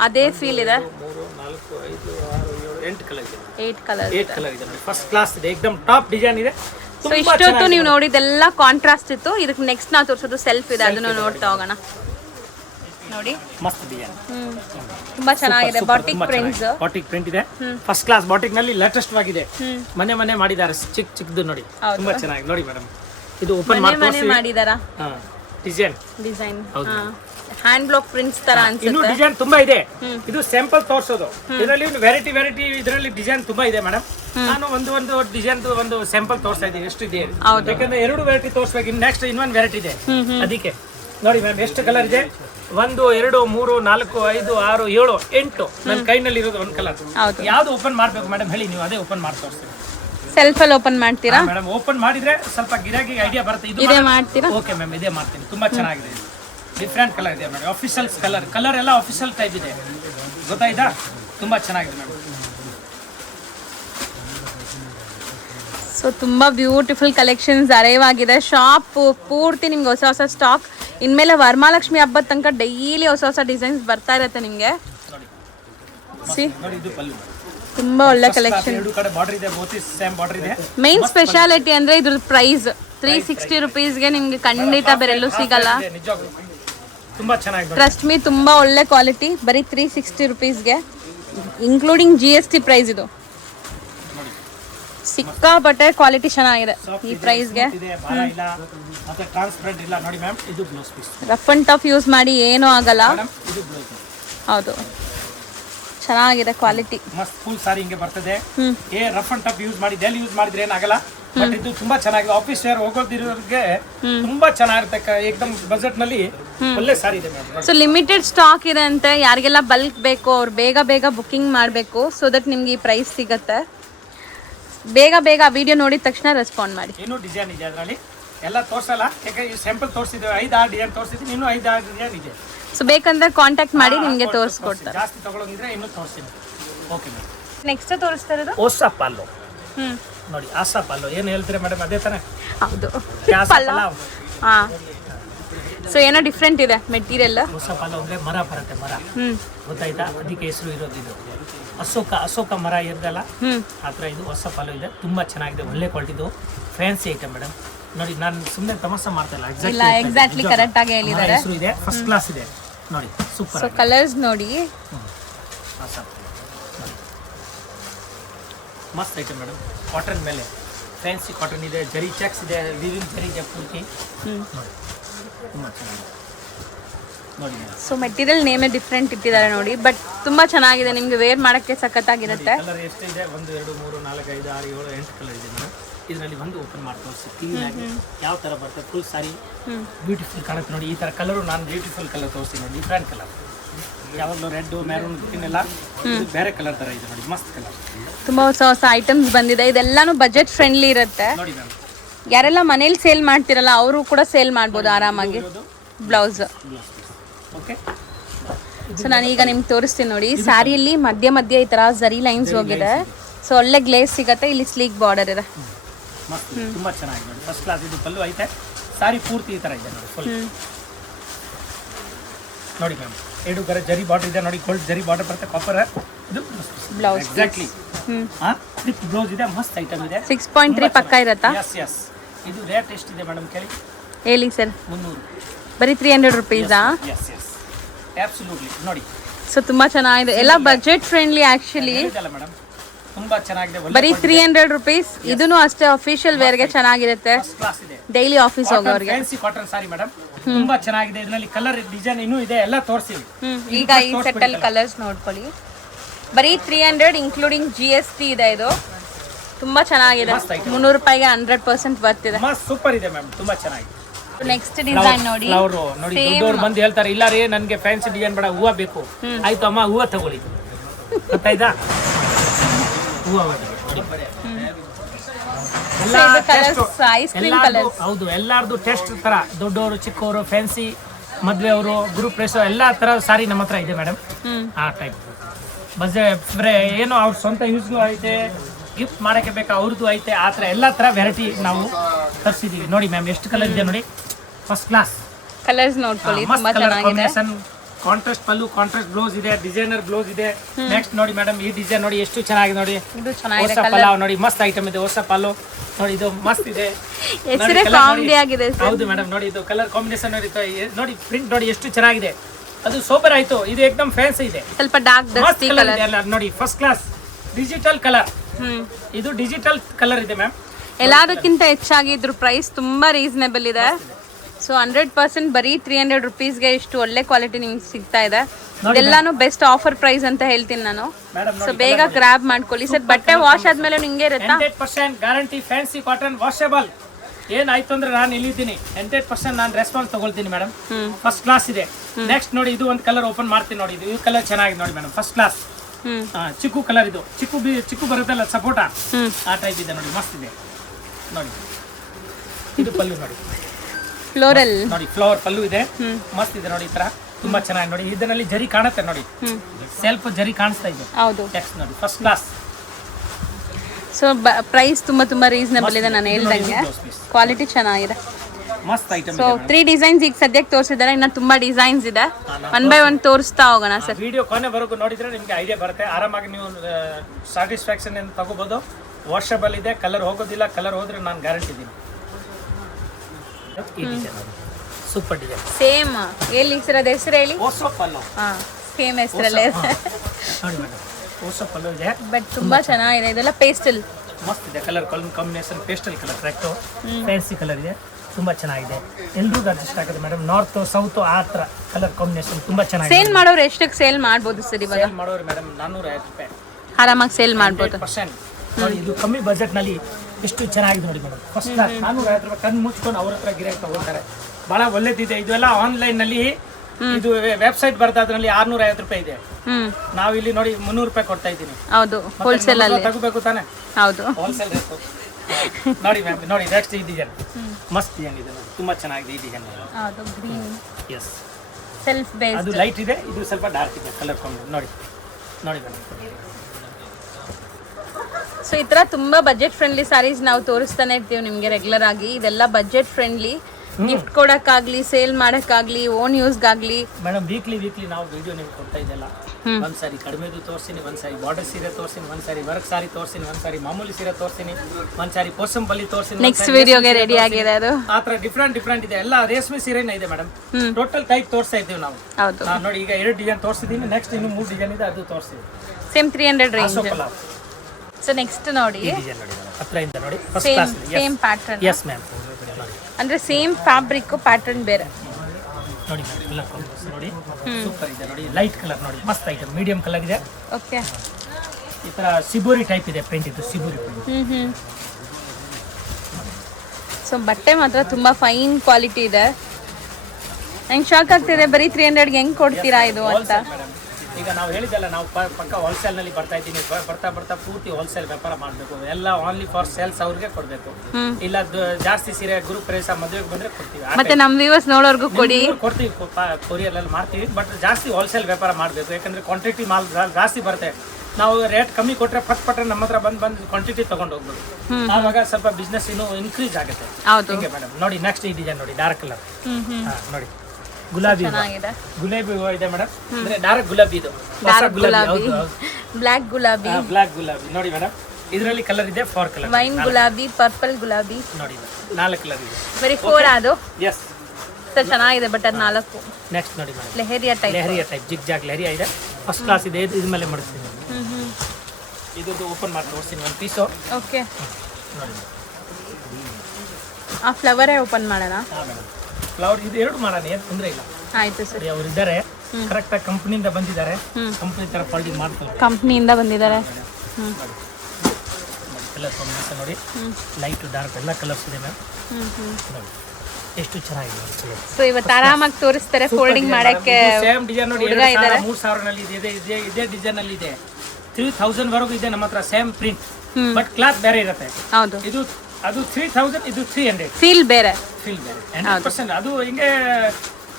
ಅದೇ ಫೀಲ್ ಇದೆ. 3, 4, 5, 6, 7, 8 ಕಲರ್ ಇದೆ. 8 ಕಲರ್ ಇದೆ ನೋಡಿ, ಫಸ್ಟ್ ಕ್ಲಾಸ್ ಇದೆ, ಏಕದಮ್ ಟಾಪ್ ಡಿಸೈನ್ ಇದೆ. ಸೊ ಇಷ್ಟೊತ್ತು ನೀವು ನೋಡಿದೆಲ್ಲ ಕಾಂಟ್ರಾಸ್ಟ್ ಇತ್ತು. ಇದಕ್ಕೆ ನೆಕ್ಸ್ಟ್ ನಾವು ತೋರಿಸೋದು ಸೆಲ್ಫ್ ಇದೆ, ಅದನ್ನು ನೋಡ್ತಾ ಹೋಗೋಣ. ನೋಡಿ ಮಸ್ತ್ ಡಿಸೈನ್, ತುಂಬಾ ಚೆನ್ನಾಗಿದೆ. ಬಾಟಿಕ್ ಪ್ರಿಂಟ್ಸ್, ಬಾಟಿಕ್ ಪ್ರಿಂಟ್ ಇದೆ, ಫಸ್ಟ್ ಕ್ಲಾಸ್ ಬಾಟಿಕ್ ನಲ್ಲಿ ಲೇಟೆಸ್ಟ್ ಆಗಿದೆ. ಮನೆ ಮಾಡಿದ್ದಾರೆ, ಚಿಕ್ಕದು ನೋಡಿ, ತುಂಬಾ ಚೆನ್ನಾಗಿದೆ ನೋಡಿ ಮೇಡಮ್. ಇದು ಓಪನ್ ಮಾಡಿದಾರಾ ಡಿಸೈನ್ ಹ್ಯಾಂಡ್ ಬ್ಲಾಕ್ ಪ್ರಿಂಟ್ಸ್ ತರ ಅನ್ಸುತ್ತೆ. ಇನ್ನು ಡಿಸೈನ್ ತುಂಬಾ ಇದೆ. ಇದು ಸ್ಯಾಂಪಲ್ ತೋರಿಸೋದು. ಇದರಲ್ಲಿ ವೆರೈಟಿ ಇದರಲ್ಲಿ ಡಿಸೈನ್ ತುಂಬಾ ಇದೆ ಮೇಡಮ್. ನಾನು ಒಂದು ಡಿಸೈನ್ ಒಂದು ಸ್ಯಾಂಪಲ್ ತೋರಿಸ್ತಾ ಇದ್ದೀನಿ ಎಷ್ಟು ಇದೆ. ಯಾಕಂದ್ರೆ 2 ವೆರೈಟಿ ತೋರಿಸ್ಬೇಕು, ನೆಕ್ಸ್ಟ್ ಇನ್ನೊಂದು ವೆರೈಟಿ ಇದೆ. ಅದಕ್ಕೆ ನೋಡಿ ಮ್ಯಾಮ್ ಎಷ್ಟು ಕಲರ್ ಇದೆ. 1 2 3 4 5 6 7 8 ನನ್ನ ಕೈನಲ್ಲಿ ಇರೋದು ಒಂದು ಕಲರ್. ಯಾವ್ದು ಓಪನ್ ಮಾಡ್ಬೇಕು ಮೇಡಮ್ ಹೇಳಿ, ನೀವು ಅದೇ ಓಪನ್ ಮಾಡಿ ತೋರಿಸ್ತೀನಿ. ಸೆಲ್ಫ್ ಅಲ್ಲಿ ಓಪನ್ ಮಾಡ್ತೀರಾ ಮೇಡಮ್? ಓಪನ್ ಮಾಡಿದ್ರೆ ಸ್ವಲ್ಪ ಗಿರಾಕಿಗೆ ಐಡಿಯಾ ಬರುತ್ತೆ. ಇದೇ ಮಾಡ್ತೀರಾ? ಓಕೆ ಮ್ಯಾಮ್, ಇದೇ ಮಾಡ್ತೀನಿ. ತುಂಬಾ ಚೆನ್ನಾಗಿದೆ. ಡಿಫ್ರೆಂಟ್ ಕಲರ್ ಇದೆ ಮೇಡಮ್, ಆಫೀಷಿಯಲ್ ಕಲರ್ ಎಲ್ಲ ಆಫೀಷಿಯಲ್ ಟೈಪ್ ಇದೆ, ಗೊತ್ತಾಯ್ತಾ? ತುಂಬಾ ಚೆನ್ನಾಗಿದೆ ಮೇಡಮ್. ಸೊ ತುಂಬಾ ಬ್ಯೂಟಿಫುಲ್ ಕಲೆಕ್ಷನ್ಸ್ ಅರೈವ್ ಆಗಿದೆ. ಶಾಪ್ ಪೂರ್ತಿ ನಿಮ್ಗೆ ಹೊಸ ಸ್ಟಾಕ್. ಇನ್ಮೇಲೆ ವರಮಹಾಲಕ್ಷ್ಮಿ ಹಬ್ಬದ ತನಕ ಡೈಲಿ ಹೊಸ ಡಿಸೈನ್ಸ್ ಬರ್ತಾ ಇರುತ್ತೆ ನಿಮ್ಗೆ. ತುಂಬಾ ಒಳ್ಳೆ ಕಲೆಕ್ಷನ್. ಮೈನ್ ಸ್ಪೆಷಾಲಿಟಿ ಅಂದ್ರೆ ಇದ್ರ ಪ್ರೈಸ್ 360 ರುಪೀಸ್ಗೆ ನಿಮ್ಗೆ ಖಂಡಿತ ಬೇರೆಲ್ಲೂ ಸಿಗಲ್ಲ. ತುಂಬಾ ಚೆನ್ನಾಗಿದೆ, ಟ್ರಸ್ಟ್ ಮೀ. ತುಂಬಾ ಒಳ್ಳೆ ಕ್ವಾಲಿಟಿ, ಬರೀ 360 ರುಪೀಸ್ಗೆ, ಇನ್ಕ್ಲೂಡಿಂಗ್ GST ಪ್ರೈಸ್. ಇದು ಸಿಕ್ಕಾಪಟ್ಟೆ ಕ್ವಾಲಿಟಿ ಚೆನ್ನಾಗಿದೆ ಈ ಪ್ರೈಸ್ಗೆ. ರಫ್ ಅಂಡ್ ಟಫ್ ಯೂಸ್ ಮಾಡಿ ಏನೂ ಆಗಲ್ಲ. ಹೌದು, ಚೆನ್ನಾಗಿದೆ ಕ್ವಾಲಿಟಿ. ಮಸ್ತ್ ಫುಲ್ ಸಾರಿ ಹಿಂಗೆ ಬರ್ತದೆ. ರಫ್ ಅಂಡ್ ಟಫ್ ಯೂಸ್ ಮಾಡಿ ಡೈಲಿ ಯೂಸ್ ಮಾಡಿದ್ರೆ ಏನಾಗಲ್ಲ. ಬಟ್ ಇದು ತುಂಬಾ ಚೆನ್ನಾಗಿದೆ. ಆಫೀಸ್ ವೇರ್ ಹೋಗೋದಿರೋರಿಗೆ ತುಂಬಾ ಚೆನ್ನಾಗಿರುತ್ತೆ. ಏಕದಮ್ ಬಜೆಟ್ ನಲ್ಲಿ ಒಳ್ಳೆ ಸಾರಿ ಇದೆ ಮೇಡಮ್. ಸೊ ಲಿಮಿಟೆಡ್ ಸ್ಟಾಕ್ ಇದೆ ಅಂತೆ. ಯಾರಿಗೆಲ್ಲ ಬಲ್ಕ್ ಬೇಕು ಅವ್ರು ಬೇಗ ಬುಕಿಂಗ್ ಮಾಡಬೇಕು, ಸೊ ದಟ್ ನಿಮ್ಗೆ ಈ ಪ್ರೈಸ್ ಸಿಗುತ್ತೆ. ಬೇಗ ವಿಡಿಯೋ ನೋಡಿದ ತಕ್ಷಣ ರೆಸ್ಪಾಂಡ್ ಮಾಡಿ. ಏನು ಡಿಸೈನ್ ಇದೆ ಅದರಲ್ಲಿ ಎಲ್ಲ ತೋರಿಸಲ್ಲ, ಯಾಕಂದ್ರೆ ಈ ಸ್ಯಾಂಪಲ್ ತೋರಿಸಿದ್ವಿ, 5-6 ಡಿಸೈನ್ ತೋರಿಸಿದ್ವಿ, ಇನ್ನೂ 5-6 ಡಿಸೈನ್ ಇದೆ. ಸೊ ಬೇಕಂದ್ರೆ ಕಾಂಟ್ಯಾಕ್ಟ್ ಮಾಡಿ ನಿಮಗೆ ತೋರಿಸ್ಕೊಡ್ತಾರೆ. ಜಾಸ್ತಿ ತಗೊಳ್ಳೋದಿದ್ರೆ ಇನ್ನೂ ತೋರಿಸ್ತೀನಿ. Okay madam. ನೆಕ್ಸ್ಟ್ ತೋರಿಸ್ತಾ ಇರೋದು ಹೊಸ ಪಲ್ಲು ನೋಡಿ. ಆಸ ಪಲ್ಲು ಏನು ಹೇಳ್ತೀರಾ ಮೇಡಮ್? ಅದೇ ತಾನೇ? ಹೌದು, ಹಾ. ಸೊ ಏನೋ ಡಿಫ್ರೆಂಟ್ ಇದೆ ಮೆಟೀರಿಯಲ್. ಹೊಸ ಪಲ್ಲು ಅಂದ್ರೆ ಮರ ಬರುತ್ತೆ, ಮರ, ಗೊತ್ತಾಯ್ತಾ? ಅದಕ್ಕೆ ಹೆಸರು ಇರೋದು ಇದು ಅಶೋಕ ಮರ ಇರೋದಲ್ಲ ಆ ಥರ. ಇದು ಹೊಸ ಪಲ್ಲು ಇದೆ, ತುಂಬಾ ಚೆನ್ನಾಗಿದೆ, ಒಳ್ಳೆ ಕ್ವಾಲಿಟಿದು ಫ್ಯಾನ್ಸಿ ಐಟಮ್ ಮೇಡಮ್. ನೋಡಿ, ನಾನು ಸುಮ್ಮನೆ ತಮಾಷೆ ಮಾಡ್ತಾ ಇಲ್ಲ, ಎಕ್ಸಾಕ್ಟ್ಲಿ ಕರೆಕ್ಟ್ ಆಗಿ ಹೇಳಿದ್ದಾರೆ. ಹೆಸರು ಇದೆ, ಫಸ್ಟ್ ಕ್ಲಾಸ್ ಇದೆ ನೋಡಿ, ಸೂಪರ್. ಸೊ ಕಲರ್ಸ್ ನೋಡಿ, ಮಸ್ತ್ ಐಟಮ್ ಮೇಡಮ್. ಕಾಟನ್ ಮೇಲೆ ಫ್ಯಾನ್ಸಿ ಕಾಟನ್ ಇದೆ, ಜರಿ ಚೆಕ್ಸ್ ಇದೆ, ವಿವಿಂಗ್ ಜರಿ ಇದೆ ಪೂರ್ತಿ. ತುಂಬಾ ಚೆನ್ನಾಗಿದೆ ನೋಡಿ. ಸೊ ಮೆಟೀರಿಯಲ್ ನೇಮೇ ಡಿಫ್ರೆಂಟ್ ಇಟ್ಟಿದ್ದಾರೆ ನೋಡಿ, ಬಟ್ ತುಂಬಾ ಚೆನ್ನಾಗಿದೆ. ನಿಮ್ಗೆ ವೇರ್ ಮಾಡಕ್ಕೆ ಸಖತ್ತಾಗಿರುತ್ತೆ. ಕಲರ್ ಎಷ್ಟಿದೆ? 1 2 3 4 5 6 7 8 ಕಲರ್ ಇದೆ ಮೇಡಮ್. ಇದರಲ್ಲಿ ಒಂದು ಓಪನ್ ಮಾಡಿ ತೋರಿಸಿ ಕ್ಲೀನ್ ಆಗಿ ಯಾವ ತರ ಬರ್ತದೆ. ಫುಲ್ ಸಾರಿ ಬ್ಯೂಟಿಫುಲ್ ಕಾಣುತ್ತೆ ನೋಡಿ. ಈ ತರ ಕಲರು ನಾನು ಬ್ಯೂಟಿಫುಲ್ ಕಲರ್ ತೋರಿಸ್ತೀನಿ ನೋಡಿ. ಡಿಫ್ರೆಂಟ್ ಕಲರ್, ಯಾವಾಗಲೂ ರೆಡ್ ಮೆರೂನ್ ಗ್ರೀನ್ ಎಲ್ಲ ಬೇರೆ ಕಲರ್ ತರ ಇದೆ ನೋಡಿ. ಮಸ್ತ್ ಕಲರ್, ತುಂಬಾ ಹೊಸ ಐಟಮ್ಸ್ ಬಂದಿದೆ. ಇದೆಲ್ಲಾನು ಬಜೆಟ್ ಫ್ರೆಂಡ್ಲಿ ಇರುತ್ತೆ. ನೋಡಿ ಮ್ಯಾಮ್, ಯಾರೆಲ್ಲ ಮನೇಲಿ ಸೇಲ್ ಮಾಡ್ತಿರಲ್ಲ ಅವರು ಕೂಡ ಸೇಲ್ ಮಾಡ್ಬೋದು ಆರಾಮಾಗಿ. Blouse okay. ಸೊ ನಾನು ಈಗ ನಿಮ್ಗೆ ತೋರಿಸ್ತೀನಿ ನೋಡಿ. ಸ್ಯಾರಿಯಲ್ಲಿ ಮಧ್ಯ ಈ ತರ ಜರಿ ಲೈನ್ಸ್ ಹೋಗಿದೆ. ಸೊ ಒಳ್ಳೆ ಗ್ಲೇಸ್ ಸಿಗತ್ತೆ. ಇಲ್ಲಿ ಸ್ಲೀಕ್ ಬಾರ್ಡರ್ ಇದೆ, ಮಸ್ತ್, ತುಂಬಾ ಚೆನ್ನಾಗಿದೆ ನೋಡಿ. ಫಸ್ಟ್ ಕ್ಲಾಸ್ ಇದು ಪಲ್ಲು ಐತೆ. ಸಾರಿ ಪೂರ್ತಿ ಈ ತರ ಇದೆ ನೋಡಿ, ಫುಲ್ ನೋಡಿ ಮ್ಯಾಮ್. 2 ಕಲರ್ ಜರಿ ಬಾರ್ಡರ್ ಇದೆ ನೋಡಿ, ಗೋಲ್ಡ್ ಜರಿ ಬಾರ್ಡರ್ ಬರುತ್ತೆ, ಕಾಪರ್. ಇದು ಬ್ಲೌಸ್ ಎಕ್ಸಾಕ್ಟ್ಲಿ ವಿತ್ ಬ್ಲೌಸ್ ಇದೆ. ಮಸ್ತ್ ಐಟಮ್ ಇದೆ. 6.3 ಪಕ್ಕ ಇರತ್ತಾ? ಎಸ್. ಇದು ರೇಟ್ ಎಷ್ಟಿದೆ ಮೇಡಮ್ ಕೇಳಿ? ಹೇಳಿ ಸರ್. 300, ಬರೀ 300 ರುಪೀಸಾ? ಎಸ್ ಅಬ್ಸಲ್ಯೂಟ್ಲಿ ನೋಡಿ. ಸೊ ತುಂಬಾ ಚೆನ್ನಾಗಿದೆ, ಎಲ್ಲ ಬಜೆಟ್ ಫ್ರೆಂಡ್ಲಿ ಆಕ್ಚುಲಿ. ಮೇಡಮ್ ತುಂಬಾ ಚೆನ್ನಾಗಿದೆ, ಬರೀ 300 ರುಪೀಸ್. ಇದನ್ನು ಅಷ್ಟೇ ಅಫಿಷಿಯಲ್ ವೇರ್ಗೆ ಚೆನ್ನಾಗಿರುತ್ತೆ, ಡೈಲಿ ಆಫೀಸ್ ಹೋಗೋರಿಗೆ. ಫ್ಯಾನ್ಸಿ ಕಾಟನ್ ಸಾರಿ ಮೇಡಮ್, ತುಂಬಾ ಚೆನ್ನಾಗಿದೆ. ಇದರಲ್ಲಿ ಕಲರ್ ಡಿಸೈನ್ ಇನ್ನೂ ಇದೆ, ಎಲ್ಲ ತೋರಿಸಿ. ಈಗ ಈ ಸೆಟ್ ಅಲ್ಲಿ ಕಲರ್ಸ್ ನೋಡ್ಕೊಳ್ಳಿ. ಬರೀ 300 ಇನ್ಕ್ಲೂಡಿಂಗ್ GST ಇದೆ. ಇದು ತುಂಬಾ ಚೆನ್ನಾಗಿದೆ. 300 ರೂಪಾಯಿಗೆ 100% ಬರ್ತಿದೆ. ಸೂಪರ್ ಇದೆ ಮ್ಯಾಮ್, ತುಂಬಾ ಚೆನ್ನಾಗಿದೆ. ನೆಕ್ಸ್ಟ್ ಡಿಸೈನ್ ನೋಡಿ. ನೋಡಿ, ದೊಡ್ಡವರು ಬಂದು ಹೇಳ್ತಾರೆ, ಇಲ್ಲ ರೀ ನನಗೆ ಫ್ಯಾನ್ಸಿ ಡಿಸೈನ್ ಬೇಡ, ಹೂವ ಬೇಕು. ಆಯ್ತು ಅಮ್ಮ, ಹೂವ ತಗೊಳ್ಳಿ, ಗೊತ್ತಾಯ್ತಾ? ಹೂವ ಹೌದು, ಎಲ್ಲಾರ್ದು ಟೆಸ್ಟ್ ತರ. ದೊಡ್ಡವರು, ಚಿಕ್ಕವರು, ಫ್ಯಾನ್ಸಿ, ಮದ್ವೆ ಅವರು, ಗ್ರೂಪ್ ರೇಸು ಎಲ್ಲ ತರ ಸಾರಿ ನಮ್ಮ ಹತ್ರ ಇದೆ ಮೇಡಮ್. ಆ ಟೈಪ್ ಬಜೆ ಏನು ಅವ್ರ ಸ್ವಂತ ಯೂಸ್ಗೂ ಐತೆ, ಗಿಫ್ಟ್ ಮಾಡಕ್ಕೆ ಬೇಕಾ ಅವ್ರದ್ದು ಐತೆ. ಆ ಥರ ಎಲ್ಲ ಥರ ವೆರೈಟಿ ನಾವು ತರಿಸಿದ್ದೀವಿ ನೋಡಿ ಮ್ಯಾಮ್. ಎಷ್ಟು ಕಲರ್ ಇದೆ ನೋಡಿ, ಫಸ್ಟ್ ಕ್ಲಾಸ್ ಕಲರ್ಸ್ ನೋಡ್ಕೊಳ್ಳಿ, ತುಂಬಾ ಚೆನ್ನಾಗಿದೆ. ಕಾಂಟ್ರಾಸ್ಟ್ ಪಲ್ಲು, ಕಾಂಟ್ರಾಸ್ಟ್ ಬ್ಲೌಸ್ ಇದೆ, ಡಿಸೈನರ್ ಬ್ಲೌಸ್ ಇದೆ. ನೆಕ್ಸ್ಟ್ ನೋಡಿ ಮೇಡಮ್, ಈ ಡಿಸೈನ್ ನೋಡಿ ಎಷ್ಟು ಚೆನ್ನಾಗಿದೆ ನೋಡಿ. ಇದು ಚೆನ್ನಾಗಿದೆ ಹೊಸ ಪಲಾವ್ ನೋಡಿ, ಮಸ್ತ್ ಐಟಮ್ ಇದೆ. ಹೊಸ ಪಲ್ಲು ನೋಡಿ, ಇದು ಮಸ್ತ್ ಇದೆ. ಹೆಸರೇ ಕಾಮಿಡಿ ಆಗಿದೆ. ಹೌದು ಮೇಡಮ್, ನೋಡಿ ಇದು ಕಲರ್ ಕಾಂಬಿನೇಷನ್ ನೋಡಿ, ಪ್ರಿಂಟ್ ನೋಡಿ ಎಷ್ಟು ಚೆನ್ನಾಗಿದೆ. ಅದು ಸೋಬರ್ ಆಯ್ತು. ಇದು ಏಕದಮ್ ಫ್ಯಾನ್ಸಿ ಇದೆ, ಸ್ವಲ್ಪ ಡಾರ್ಕ್ ಡಸ್ಟಿ ಕಲರ್ ನೋಡಿ. First class digital colour. ಇದು ಡಿಜಿಟಲ್ ಕಲರ್ ಇದೆ ಮ್ಯಾಮ್. ಎಲ್ಲದಕ್ಕಿಂತ ಹೆಚ್ಚಾಗಿ ಇದ್ರ ಪ್ರೈಸ್ ತುಂಬಾ ರೀಸನೇಬಲ್ ಇದೆ. ಸೊ 100% ಬರೀ 300 ರುಪೀಸ್ಗೆ ಇಷ್ಟು ಒಳ್ಳೆ ಕ್ವಾಲಿಟಿ ನಿಮ್ಗೆ ಸಿಗ್ತಾ ಇದೆ. ಇದೆಲ್ಲಾನು ಬೆಸ್ಟ್ ಆಫರ್ ಪ್ರೈಸ್ ಅಂತ ಹೇಳ್ತೀನಿ ನಾನು. ಸೊ ಬೇಗ ಗ್ರಾಬ್ ಮಾಡ್ಕೊಳ್ಳಿ ಸರ್. ಬಟ್ಟೆ ವಾಶ್ ಆದ್ಮೇಲೆ ನಿಂಗೆ ಇರುತ್ತಾ? 100% ಗ್ಯಾರಂಟಿ. Fancy cotton washable. ಏನಾಯ್ತು ಅಂದ್ರೆ ನಾನು ಇಲ್ಲಿದ್ದೀನಿ, 100% ನಾನು ರೆಸ್ಪಾನ್ಸ್ ತಗೊಳ್ತೀನಿ ಮೇಡಮ್. ಫಸ್ಟ್ ಕ್ಲಾಸ್ ಇದೆ. ನೆಕ್ಸ್ಟ್ ನೋಡಿ, ಇದು ಒಂದು ಕಲರ್ ಓಪನ್ ಮಾಡ್ತೀನಿ ನೋಡಿ. ಇದು ಕಲರ್ ಚೆನ್ನಾಗಿದೆ ನೋಡಿ ಮೇಡಮ್, ಫಸ್ಟ್ ಕ್ಲಾಸ್. ಚಿಕ್ಕು ಕಲರ್ ಇದು, ಚಿಕ್ಕು ಬರುತ್ತಲ್ಲ ಸಪೋಟ, ಆ ಟೈಪ್ ಇದೆ ನೋಡಿ, ಮಸ್ತ್ ಇದೆ ನೋಡಿ. ಇದು ಪಲ್ಲು ನೋಡಿ, ಫ್ಲೋರಲ್ ನೋಡಿ, ಫ್ಲವರ್ ಪಲ್ಲು ಇದೆ, ಮಸ್ತ್ ಇದೆ ನೋಡಿ. ಈ ತರ ತುಂಬಾ ಚೆನ್ನಾಗಿ ನೋಡಿ. ಇದರಲ್ಲಿ ಜರಿ ಕಾಣುತ್ತೆ ನೋಡಿ, ಸೆಲ್ಫ್ ಜರಿ ಕಾಣಿಸ್ತಾ ಇದೆ. ಹೌದು, ಟೆಕ್ಸ್ಟ್ ನೋಡಿ, ಫಸ್ಟ್ ಕ್ಲಾಸ್. ಸೊ ಪ್ರೈಸ್ ತುಂಬಾ ರೀಸನಬಲ್ ಇದೆ. ನಾನು ಹೇಳ್ದಂಗೆ ಕ್ವಾಲಿಟಿ ಚೆನ್ನಾಗಿದೆ, ಮಸ್ತ್ ಐಟಮ್. ಸೊ 3 ಡಿಸೈನ್ಸ್ ಈಗ ಸದ್ಯಕ್ಕೆ ತೋರಿಸಿದ್ದಾರೆ. ಇನ್ನ ತುಂಬಾ ಡಿಸೈನ್ಸ್ ಇದೆ, 1 by 1 ತೋರಿಸ್ತಾ ಹೋಗೋಣ ಸರ್. ವಿಡಿಯೋ ಕೊನೆವರೆಗೂ ನೋಡಿದ್ರೆ ನಿಮ್ಗೆ ಐಡಿಯಾ ಬರುತ್ತೆ. ಆರಾಮಾಗಿ ನೀವು ಸ್ಯಾಟಿಸ್ಫ್ಯಾಕ್ಷನ್ ಎಂದು ತಗೋಬಹುದು. ವಾಷಬಲ್ ಇದೆ, ಕಲರ್ ಹೋಗೋದಿಲ್ಲ. ಕಲರ್ ಹೋದ್ರೆ ನಾನು ಗ್ಯಾರಂಟಿ ಇದ್ದೀನಿ. Super design. ಸೇಮ್ ಎಲ್ಲಿ ಹೆಸರದ ಹೆಸರು ಹೇಳಿ? ಓಸೋ ಪಲ್ಲು. ಸೇಮ್ ಹೆಸರಲ್ಲೇ ನೋಡಿ ಮೇಡಮ್, ಓಸೋ ಪಲ್ಲು ಇದೆ, ಬಟ್ ತುಂಬಾ ಚೆನ್ನಾಗಿದೆ. ಇದೆಲ್ಲ ಪೇಸ್ಟಲ್, ಮಸ್ತ್ ಇದೆ. Colour combination pastel colour, correct. Fancy colour ಇದೆ, ತುಂಬಾ ಚೆನ್ನಾಗಿದೆ. ಎಲ್ರಿಗೂ ಅಡ್ಜಸ್ಟ್ ಆಗುತ್ತೆ ಮೇಡಮ್. ನಾರ್ತ್ ಸೌತ್ ಆ ಥರ ಕಲರ್ ಕಾಂಬಿನೇಷನ್ ತುಂಬಾ ಚೆನ್ನಾಗಿದೆ. ಸೇಲ್ ಮಾಡೋರು ಎಷ್ಟಕ್ಕೆ ಸೇಲ್ ಮಾಡ್ಬೋದು ಸರ್ ಇವಾಗ? ಸೇಲ್ ಮಾಡೋರು ಮೇಡಮ್ 450 ರೂಪಾಯಿ ಆರಾಮಾಗಿ ಸೇಲ್ ಮಾಡ್ಬೋದು. 100% ನೋಡಿ. ಇದು ಕಮ್ಮಿ ಬಜೆಟ್ ನಲ್ಲಿ ಎಷ್ಟು ಚೆನ್ನಾಗಿದೆ ನೋಡಿ ಮೇಡಮ್. ಫಸ್ಟ್ ಕ್ಲಾಸ್ 450 ರೂಪಾಯಿ. ಕಣ್ಣು ಮುಚ್ಕೊಂಡು ಅವ್ರ ಹತ್ರ ಗಿರಾಕಿ ತಗೊಳ್ತಾರೆ. ಬಹಳ ಒಳ್ಳೇದಿದೆ. ಇದೆಲ್ಲ ಆನ್ಲೈನ್ ನಲ್ಲಿ, ಇದು ವೆಬ್ಸೈಟ್ ಬರ್ತಾ ಅದ್ರಲ್ಲಿ 650 ರೂಪಾಯಿ ಇದೆ. ನಾವು ಇಲ್ಲಿ ನೋಡಿ 300 ರೂಪಾಯಿ ಕೊಡ್ತಾ ಇದ್ದೀನಿ. ಹೌದು, ಹೋಲ್ಸೇಲ್ ಅಲ್ಲಿ ತಗೋಬೇಕು ತಾನೆ? ಹೌದು, ಹೋಲ್ಸೇಲ್ ರೇಟ್ ನೋಡಿ ಮ್ಯಾಮ್. ನೋಡಿ ನೆಕ್ಸ್ಟ್ ಈ ಡಿಸೈನ್, ಮಸ್ತ್ ಡಿಸೈನ್ ಇದೆ ನೋಡಿ, ತುಂಬಾ ಚೆನ್ನಾಗಿದೆ ಈ ಡಿಸೈನ್. ಹೌದು, ಗ್ರೀನ್ ಎಸ್, ಸೆಲ್ಫ್ ಬೇಸ್ಡ್. ಅದು ಲೈಟ್ ಇದೆ, ಇದು ಸ್ವಲ್ಪ ಡಾರ್ಕ್ ಇದೆ ಕಲರ್ ಕಾಂಬಿನೇಷನ್ ನೋಡಿ. ನೋಡಿ ಮೇಡಮ್, ಸೊ ಈ ಥರ ತುಂಬಾ ಬಜೆಟ್ ಫ್ರೆಂಡ್ಲಿ ಸ್ಯಾರೀಸ್ ನಾವು ತೋರಿಸ್ತಾನೆ ಇರ್ತೀವಿ ನಿಮಗೆ ರೆಗ್ಯುಲರ್ ಆಗಿ. ಇದೆಲ್ಲ ಬಜೆಟ್ ಫ್ರೆಂಡ್ಲಿ, ಗಿಫ್ಟ್ ಕೊಡಕ್ಕಾಗ್ಲಿ, ಸೇಲ್ ಮಾಡಕ್ಕಾಗ್ಲಿ, ಓನ್ ಯೂಸ್ಗಾಗ್ಲಿ. ಮೇಡಮ್ ವೀಕ್ಲಿ ನಾವು ವಿಡಿಯೋ ನಿಮ್ಗೆ ಕೊಡ್ತಾ ಇದೆಲ್ಲ. ಒಂದ್ಸಾರಿ ಕಡಿಮೆದು ತೋರಿಸ್ತೀನಿ, ಒಂದ್ಸಾರಿ ಬಾರ್ಡರ್ ಸೀರೆ ತೋರಿಸ್ತೀನಿ, ಒಂದ್ಸಾರಿ ವರ್ಕ್ ಸಾರಿ ತೋರಿಸ್ತೀನಿ, ಒಂದ್ಸಾರಿ ಮಾಮೂಲಿ ಸೀರೆ ತೋರಿಸ್ತೀನಿ, ಒಂದ್ಸಾರಿ ಪೋಸಂಪಲ್ಲಿ ತೋರಿಸ್ತೀನಿ. ನೆಕ್ಸ್ಟ್ ವಿಡಿಯೋಗೆ ರೆಡಿ ಆಗಿದೆ ಅದು. ಆ ಥರ ಡಿಫ್ರೆಂಟ್ ಇದೆ. ಎಲ್ಲ ರೇಷ್ಮೆ ಸೀರೆನೇ ಇದೆ ಮೇಡಮ್. ಟೋಟಲ್ ಟೈಪ್ ತೋರಿಸ್ತಾ ಇದ್ದೀವಿ ನಾವು. ಹೌದು, ನೋಡಿ ಈಗ 2 ಡಿಸೈನ್ ತೋರಿಸಿದ್ದೀನಿ. ನೆಕ್ಸ್ಟ್ ಇನ್ನು 3 ಡಿಸೈನ್ ಇದೆ, ಅದು ತೋರಿಸ್ತೀವಿ. Same 300 range. ಸೊ ನೆಕ್ಸ್ಟ್ ನೋಡಿ, ಡಿಸೈನ್ ನೋಡಿ ಹತ್ರದಿಂದ ನೋಡಿ, first class. Same pattern. Yes ma'am, ಅಂದ್ರೆ ಸೇಮ್ ಫ್ಯಾಬ್ರಿಕ್, ಪ್ಯಾಟರ್ನ್ ಬೇರೆ ನೋಡಿ. ಕಲರ್ ಕಾಂಬಿನೇಷನ್ ನೋಡಿ, ಸೂಪರ್ ಇದೆ ನೋಡಿ. ಲೈಟ್ ಕಲರ್ ನೋಡಿ, ಮಸ್ತ್ ಐಟಮ್. ಮೀಡಿಯಂ ಕಲರ್ ಇದೆ. ಓಕೆ, ಈ ತರ ಸಿಬೋರಿ ಟೈಪ್ ಇದೆ ಪ್ರಿಂಟ್. ಇದು ಸಿಬೋರಿ ಪ್ರಿಂಟ್. ಸೊ ಬಟ್ಟೆ ಮಾತ್ರ ತುಂಬಾ ಫೈನ್ ಕ್ವಾಲಿಟಿ ಇದೆ. ನಂಗೆ ಶಾಕ್ ಆಗ್ತಿದೆ, ಬರೀ 300ಗೆ ಹೆಂಗ್ ಕೊಡ್ತೀರಾ ಇದು ಅಂತ. ಈಗ ನಾವು ಹೇಳಿದಲ್ಲ, ನಾವು ಪಕ್ಕ ಹೋಲ್ಸೇಲ್ ನಲ್ಲಿ ಬರ್ತಾ ಇದ್ದೀನಿ. ಬರ್ತಾ ಪೂರ್ತಿ ಹೋಲ್ಸೇಲ್ ವ್ಯಾಪಾರ ಮಾಡಬೇಕು. ಎಲ್ಲ ಓನ್ಲಿ ಫಾರ್ ಸೇಲ್ಸ್ ಅವ್ರಿಗೆ ಕೊಡಬೇಕು. ಇಲ್ಲ ಜಾಸ್ತಿ ಸೀರೆ ಗ್ರೂಪ್ ಪ್ರವೇಶ ಮದುವೆಗೆ ಬಂದ್ರೆ ಕೊಡ್ತೀವಿ. ಮತ್ತೆ ನಮ್ಮ ವ್ಯೂವರ್ಸ್ ನೋಡೋರ್ಗೂ ಕೊಡ್ತೀವಿ, ಕೊರಿಯರ್ ಅಲ್ಲಿ ಮಾಡ್ತೀವಿ. ಬಟ್ ಜಾಸ್ತಿ ಹೋಲ್ಸೇಲ್ ವ್ಯಾಪಾರ ಮಾಡಬೇಕು. ಯಾಕಂದ್ರೆ ಕ್ವಾಂಟಿಟಿ ಮಾಲ್ ಜಾಸ್ತಿ ಬರುತ್ತೆ. ನಾವು ರೇಟ್ ಕಮ್ಮಿ ಕೊಟ್ರೆ ಪಟ್ ನಮ್ಮ ಹತ್ರ ಬಂದು ಕ್ವಾಂಟಿಟಿ ತಗೊಂಡು ಹೋಗ್ಬೋದು. ಆವಾಗ ಸ್ವಲ್ಪ ಬಿಸ್ನೆಸ್ ಇನ್ನೂ ಇನ್ಕ್ರೀಸ್ ಆಗುತ್ತೆ. ಹಿಂಗೆ ಮೇಡಮ್ ನೋಡಿ. ನೆಕ್ಸ್ಟ್ ಈ ಡಿಸೈನ್ ನೋಡಿ, ಡಾರ್ಕ್ ಕಲರ್ ನೋಡಿ. ಗುಲಾಬಿ ಹೂವು ಇದೆ ಮೇಡಮ್. ಅಂದ್ರೆ ಡಾರ್ಕ್ ಗುಲಾಬಿ, ಇದು ಗುಲಾಬಿ, ಬ್ಲಾಕ್ ಗುಲಾಬಿ ನೋಡಿ ಮೇಡಮ್. ಇದರಲ್ಲಿ ಕಲರ್ ಇದೆ 4 ಕಲರ್. ವೈನ್ ಗುಲಾಬಿ, ಪರ್ಪಲ್ ಗುಲಾಬಿ ನೋಡಿ, 4 ಕಲರ್ ಇದೆ. ಬರೀ 4 ಅದು. ಎಸ್, ಚೆನ್ನಾಗಿದೆ. ಬಟ್ ಅದು 4. ನೆಕ್ಸ್ಟ್ ನೋಡಿ ಮೇಡಮ್, ಲೆಹರಿಯಾ ಟೈಪ್ ಜಿಗ್ ಜಾಗ್ ಲೆಹರಿಯಾ ಇದೆ. ಫಸ್ಟ್ ಕ್ಲಾಸ್ ಇದೆ. ಇದ್ರ ಮೇಲೆ ಮಾಡ್ತೀನಿ. ಇದೊಂದು ಓಪನ್ ಮಾಡಿ ತೋರಿಸ್ತೀನಿ ಒಂದು ಪೀಸು. ಓಕೆ, ನೋಡಿ ಆ ಫ್ಲವರೇ ಓಪನ್ ಮಾಡೋಣ. ಫ್ಲವರ್ ಇದು 2 ಮಾಡೋಣ, ಏನು ತೊಂದರೆ ಇಲ್ಲ. ಆಯ್ತು ಸರ್. ಅವರು ಇದ್ದಾರೆ, ಕರೆಕ್ಟಾಗಿ ಕಂಪ್ನಿಯಿಂದ ಬಂದಿದ್ದಾರೆ. ಕಂಪ್ನಿ ಥರ ಫಾಲ್ಟಿಂಗ್ ಮಾಡ್ತಾರೆ. ಕಂಪ್ನಿಯಿಂದ ಬಂದಿದ್ದಾರೆ. ಕಲರ್ ಕಾಂಬಿನೇಷನ್ ನೋಡಿ, ಲೈಟ್ ಡಾರ್ಕ್ ಎಲ್ಲ ಕಲರ್ಸ್ ಇದೆ ಮ್ಯಾಮ್. ನೋಡಿ ಎಷ್ಟು ಚೆನ್ನಾಗಿದೆ. ಸೊ ಇವತ್ತು ಆರಾಮಾಗಿ ತೋರಿಸ್ತಾರೆ ಫೋಲ್ಡಿಂಗ್ ಮಾಡಕ್ಕೆ. ಸೇಮ್ ಡಿಸೈನ್ ನೋಡಿ, 3,000 ನಲ್ಲಿ ಇದೆ. ಇದೇ ಡಿಸೈನ್ ಅಲ್ಲಿ ಇದೆ. 3000 ವರೆಗೂ ಇದೆ ನಮ್ಮ ಹತ್ರ. ಸೇಮ್ ಪ್ರಿಂಟ್, ಬಟ್ ಕ್ಲಾತ್ ಬೇರೆ ಇರುತ್ತೆ. ಹೌದು, ಇದು ಅದು 3000, ಇದು 300. ಫೀಲ್ ಬೇರೆ. 100%. ಅದು ಹಿಂಗೆ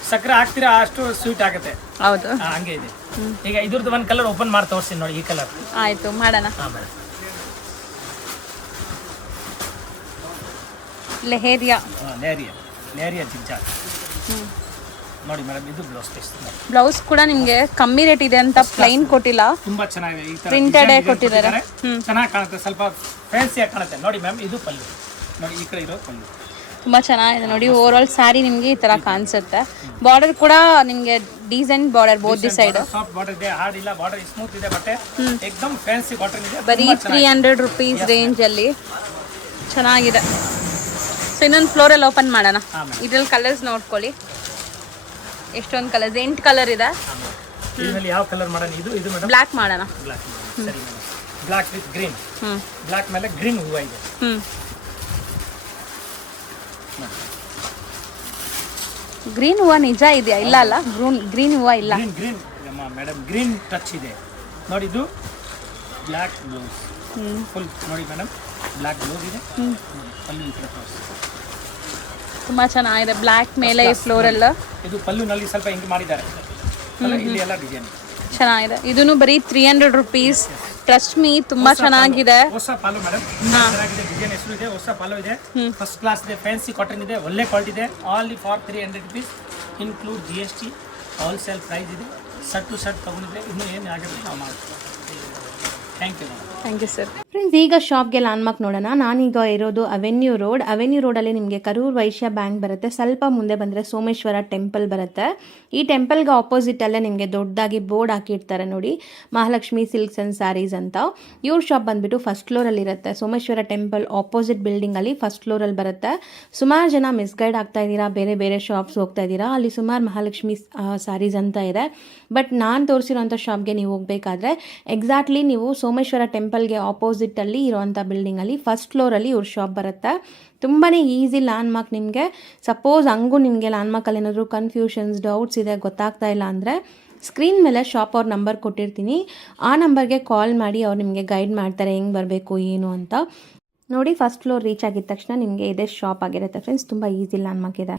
ಸಕ್ಕರೆ ಹಾಕ್ತೀರಾ ಅಷ್ಟು ಸ್ವೀಟ್ ಆಗುತ್ತೆ. ಹೌದು, ಹಂಗೆ ಇದೆ. ಈಗ ಇದ್ರದ್ದು ಒಂದು ಕಲರ್ ಓಪನ್ ಮಾಡಿ ತೋರಿಸ್ತೀನಿ ನೋಡಿ. ಈ ಕಲರ್ ಆಯ್ತು, ಮಾಡೋಣ. ಲೆಹರಿಯಾ ಜಿಗ್ಜಾಗ್ ನೋಡಿ ಮೇಡಮ್ ಇದು ಬ್ಲೌಸ್ ಪೀಸ್ ಬ್ಲೌಸ್ ಕೂಡ ನಿಮಗೆ ಕಮ್ಮಿ ರೇಟ್ ಇದೆ ಅಂತ ಪ್ಲೈನ್ ಕೊಟ್ಟಿಲ್ಲ, ತುಂಬಾ ಚೆನ್ನಾಗಿದೆ. ಈ ತರ ಪ್ರಿಂಟೆಡ್ ಕೊಟ್ಟಿದ್ದಾರೆ. ಚೆನ್ನಾಗಿ ಕಾಣುತ್ತೆ, ಸ್ವಲ್ಪ ಫ್ಯಾನ್ಸಿಯಾಗಿ ಕಾಣುತ್ತೆ. ನೋಡಿ ಮ್ಯಾಮ್ ಇದು ಪಲ್ಲು, ನೋಡಿ ಈ ಕಡೆ ಇರೋ ಪಲ್ಲು ತುಂಬಾ ಚೆನ್ನಾಗಿದೆ. ನೋಡಿ ಓವರ್ ಆಲ್ ಸ್ಯಾರಿ ನಿಮಗೆ ಈ ತರ ಕಾಣಿಸುತ್ತೆ. ಬಾರ್ಡರ್ ಕೂಡ ನಿಮಗೆ decent border both the side. Soft border ಇದೆ, ಹಾರ್ಡ್ ಇಲ್ಲ, ಬಾರ್ಡರ್ ಸ್ಮೂತ್ ಇದೆ, ಬಟ್ಟೆ ಏಕದಮ್ ಫ್ಯಾನ್ಸಿ ಬಾಟನ್ ಇದೆ. ಬರೀ 300 rupees ರೇಂಜ್ ಅಲ್ಲಿ ಚೆನ್ನಾಗಿದೆ. ಸೊ ಇನ್ನೊಂದು ಫ್ಲೋರಲ್ಲಿ ಓಪನ್ ಮಾಡೋಣ. ಇದ್ರಲ್ಲಿ ಕಲರ್ಸ್ ನೋಡ್ಕೊಳ್ಳಿ, ಎಷ್ಟೊಂದು ಕಲರ್ಸ್, 8 ಕಲರ್ ಇದೆ. ಇದರಲ್ಲಿ ಯಾವ ಕಲರ್ ಮಾಡೋಣ? ಇದು ಮೇಡಮ್ ಬ್ಲ್ಯಾಕ್ ಮಾಡೋಣ. ಬ್ಲ್ಯಾಕ್ ಸರಿ madam. Black with green, black ಮೇಲೆ ಗ್ರೀನ್ ಹೂವ ಇದೆ. ಗ್ರೀನ್ ಹೂವ ನಿಜ ಇದೆಯಾ? ಇಲ್ಲ ಅಲ್ಲ, ಗ್ರೀನ್ ಹೂವ ಇಲ್ಲ. ಗ್ರೀನ್ ಮೇಡಮ್, ಗ್ರೀನ್ ಟಚ್ ಇದೆ ನೋಡಿ. ಇದು ಬ್ಲ್ಯಾಕ್ ಬ್ಲೌಸ್ ಫುಲ್ ನೋಡಿ ಮೇಡಮ್, ಬ್ಲ್ಯಾಕ್ ಬ್ಲೌಸ್ ಇದೆ. ಪಲ್ಲು ಈ ಕಡೆ ತುಂಬಾ ಚೆನ್ನಾಗಿದೆ. ಬ್ಲ್ಯಾಕ್ ಮೇಲೆ ಈ ಫ್ಲೋರಲ್ ಇದು ಪಲ್ಲುನಲ್ಲಿ ಸ್ವಲ್ಪ ಹಿಂಗೆ ಮಾಡಿದ್ದಾರೆ, ಇಲ್ಲಿ ಎಲ್ಲ ಡಿಸೈನ್ ಚೆನ್ನಾಗಿದೆ. ಇದನ್ನು ಬರೀ 300 rupees. ಟ್ರಸ್ಟ್ ಮೀ ತುಂಬಾ ಚೆನ್ನಾಗಿದೆ. ಹೊಸ ಪಾಲು ಮೇಡಮ್, ಚೆನ್ನಾಗಿದೆ. ಡಿಸೈನ್ ಹೆಸರು ಇದೆ, ಹೊಸ ಪಾಲು ಇದೆ, ಫಸ್ಟ್ ಕ್ಲಾಸ್ ಇದೆ, ಫ್ಯಾನ್ಸಿ ಕಾಟನ್ ಇದೆ, ಒಳ್ಳೆ ಕ್ವಾಲಿಟಿ ಇದೆ. Only for 300 rupees include GST. Wholesale price ಇದೆ. ಸಟ್ ಟು ಸಟ್ ತಗೊಂಡಿದ್ರೆ ಇನ್ನೂ ಏನು ಆಗಿರುತ್ತೆ ನಾವು ಮಾಡ್ತೀವಿ. Thank you. Thank you sir. Friends, ಈಗ ಶಾಪ್ಗೆ ಲ್ಯಾಂಡ್ಮಾರ್ಕ್ ನೋಡೋಣ. ನಾನೀಗ ಇರೋದು ಅವೆನ್ಯೂ ರೋಡಲ್ಲಿ ನಿಮಗೆ ಕರೂರ್ ವೈಶ್ಯ ಬ್ಯಾಂಕ್ ಬರುತ್ತೆ. ಸ್ವಲ್ಪ ಮುಂದೆ ಬಂದರೆ ಸೋಮೇಶ್ವರ ಟೆಂಪಲ್ ಬರುತ್ತೆ. ಈ ಟೆಂಪಲ್ಗೆ ಆಪೋಸಿಟಲ್ಲೇ ನಿಮಗೆ ದೊಡ್ಡದಾಗಿ ಬೋರ್ಡ್ ಹಾಕಿರ್ತಾರೆ ನೋಡಿ, ಮಹಾಲಕ್ಷ್ಮಿ ಸಿಲ್ಕ್ಸ್ ಆ್ಯಂಡ್ ಸ್ಯಾರೀಸ್ ಅಂತ. ಇವ್ರ ಶಾಪ್ ಬಂದುಬಿಟ್ಟು ಫಸ್ಟ್ ಫ್ಲೋರಲ್ಲಿ ಇರುತ್ತೆ. ಸೋಮೇಶ್ವರ ಟೆಂಪಲ್ ಆಪೋಸಿಟ್ ಬಿಲ್ಡಿಂಗಲ್ಲಿ ಫಸ್ಟ್ ಫ್ಲೋರಲ್ಲಿ ಬರುತ್ತೆ. ಸುಮಾರು ಜನ ಮಿಸ್ಗೈಡ್ ಆಗ್ತಾ ಇದ್ದೀರಾ, ಬೇರೆ ಬೇರೆ ಶಾಪ್ಸ್ ಹೋಗ್ತಾ ಇದ್ದೀರಾ. ಅಲ್ಲಿ ಸುಮಾರು ಮಹಾಲಕ್ಷ್ಮಿ ಸ್ಯಾರೀಸ್ ಅಂತ ಇದೆ. ಬಟ್ ನಾನು ತೋರಿಸಿರೋಂಥ ಶಾಪ್ಗೆ ನೀವು ಹೋಗಬೇಕಾದ್ರೆ ಎಕ್ಸಾಕ್ಟ್ಲಿ ನೀವು ಸೋಮೇಶ್ವರ ಟೆಂಪಲ್ಗೆ ಆಪೋಸಿಟಲ್ಲಿ ಇರೋವಂಥ ಬಿಲ್ಡಿಂಗಲ್ಲಿ ಫಸ್ಟ್ ಫ್ಲೋರಲ್ಲಿ ಇವ್ರ ಶಾಪ್ ಬರುತ್ತೆ. ತುಂಬಾ ಈಸಿ ಲ್ಯಾಂಡ್ಮಾರ್ಕ್. ನಿಮಗೆ ಸಪೋಸ್ ಹಂಗೂ ನಿಮಗೆ ಲ್ಯಾಂಡ್ಮಾರ್ಕಲ್ಲಿ ಏನಾದರೂ ಕನ್ಫ್ಯೂಷನ್ಸ್, ಡೌಟ್ಸ್ ಇದೆ, ಗೊತ್ತಾಗ್ತಾ ಇಲ್ಲ ಅಂದರೆ ಸ್ಕ್ರೀನ್ ಮೇಲೆ ಶಾಪ್ ಅವ್ರ ನಂಬರ್ ಕೊಟ್ಟಿರ್ತೀನಿ. ಆ ನಂಬರ್ಗೆ ಕಾಲ್ ಮಾಡಿ ಅವ್ರು ನಿಮಗೆ ಗೈಡ್ ಮಾಡ್ತಾರೆ ಹೆಂಗೆ ಬರಬೇಕು ಏನು ಅಂತ. ನೋಡಿ, ಫಸ್ಟ್ ಫ್ಲೋರ್ ರೀಚ್ ಆಗಿದ ತಕ್ಷಣ ನಿಮಗೆ ಇದೇ ಶಾಪ್ ಆಗಿರುತ್ತೆ ಫ್ರೆಂಡ್ಸ್. ತುಂಬ ಈಸಿ ಲ್ಯಾಂಡ್ಮಾರ್ಕ್ ಇದೆ.